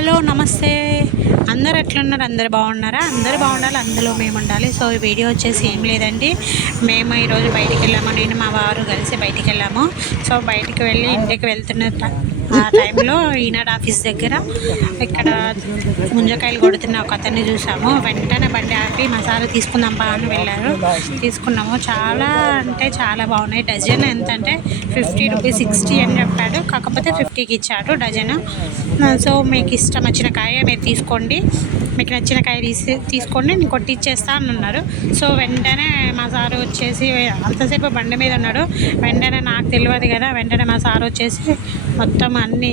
Hello నమస్తే. అందరు ఎట్లున్నారు? అందరు బాగున్నారా? అందరు బాగుండాలి, అందులో మేము ఉండాలి. సో ఈ వీడియో వచ్చేసి ఏం లేదండి, మేము ఈరోజు బయటికి వెళ్ళాము. నేను మా వారు కలిసి బయటికి వెళ్ళాము. సో బయటికి వెళ్ళి ఇంటికి వెళ్తున్న ఆ టైంలో ఈనాడు ఆఫీస్ దగ్గర ఇక్కడ ముంజకాయలు కొడుతున్న ఒక అతన్ని చూసాము. వెంటనే బండి ఆపి మసాలా తీసుకుందాం బా అని వెళ్ళారు. తీసుకున్నాము. చాలా అంటే చాలా బాగున్నాయి. డజన్ ఎంత అంటే 50 రూపీస్, 60 అని చెప్పాడు. కాకపోతే 50కి ఇచ్చాడు డజన్. సో మీకు ఇష్టం వచ్చిన కాయ మీరు తీసుకోండి, మీకు నచ్చిన కాయ తీసుకోండి, నేను కొట్టిచ్చేస్తా అని అన్నారు. సో వెంటనే మా సారు వచ్చేసి అంతసేపు బండి మీద ఉన్నాడు. వెంటనే నాకు తెలియదు కదా, వెంటనే మా సారు వచ్చేసి మొత్తం అన్నీ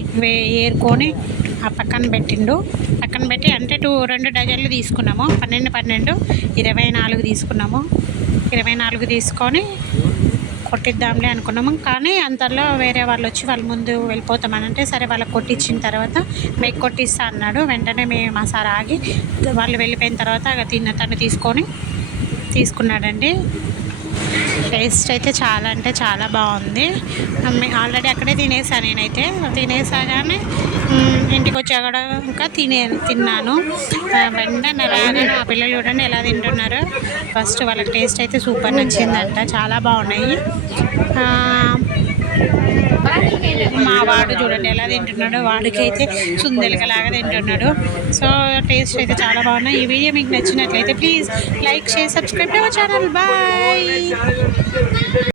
ఏరుకొని ఆ పక్కన పెట్టిండు. పక్కన పెట్టి అంటే 2 డజన్లు తీసుకున్నాము. 12 24 తీసుకున్నాము. 24 తీసుకొని కొట్టిద్దాంలే అనుకున్నాము. కానీ అంతలో వేరే వాళ్ళు వచ్చి వాళ్ళ ముందు వెళ్ళిపోతామనంటే సరే వాళ్ళకి కొట్టించిన తర్వాత మీకు కొట్టిస్తా అన్నాడు. వెంటనే మా సార్ ఆగి వాళ్ళు వెళ్ళిపోయిన తర్వాత తను తీసుకున్నాడండి. టేస్ట్ అయితే చాలా అంటే చాలా బాగుంది. ఆల్రెడీ అక్కడే తినేసాను. నేనైతే తినేసాగానే ఇంటికి వచ్చా కూడా ఇంకా తిన్నాను. వెంటనే రాగానే మా పిల్లలు చూడండి ఎలా తింటున్నారు. ఫస్ట్ వాళ్ళకి టేస్ట్ అయితే సూపర్ నచ్చిందంట, చాలా బాగున్నాయి. మా వాడు చూడండి ఎలా తింటున్నాడు, వాడికి అయితే సుందెలకలాగా తింటున్నాడు. సో టేస్ట్ అయితే చాలా బాగున్నాయి. ఈ వీడియో మీకు నచ్చినట్లయితే please like, share, subscribe to our channel. Bye.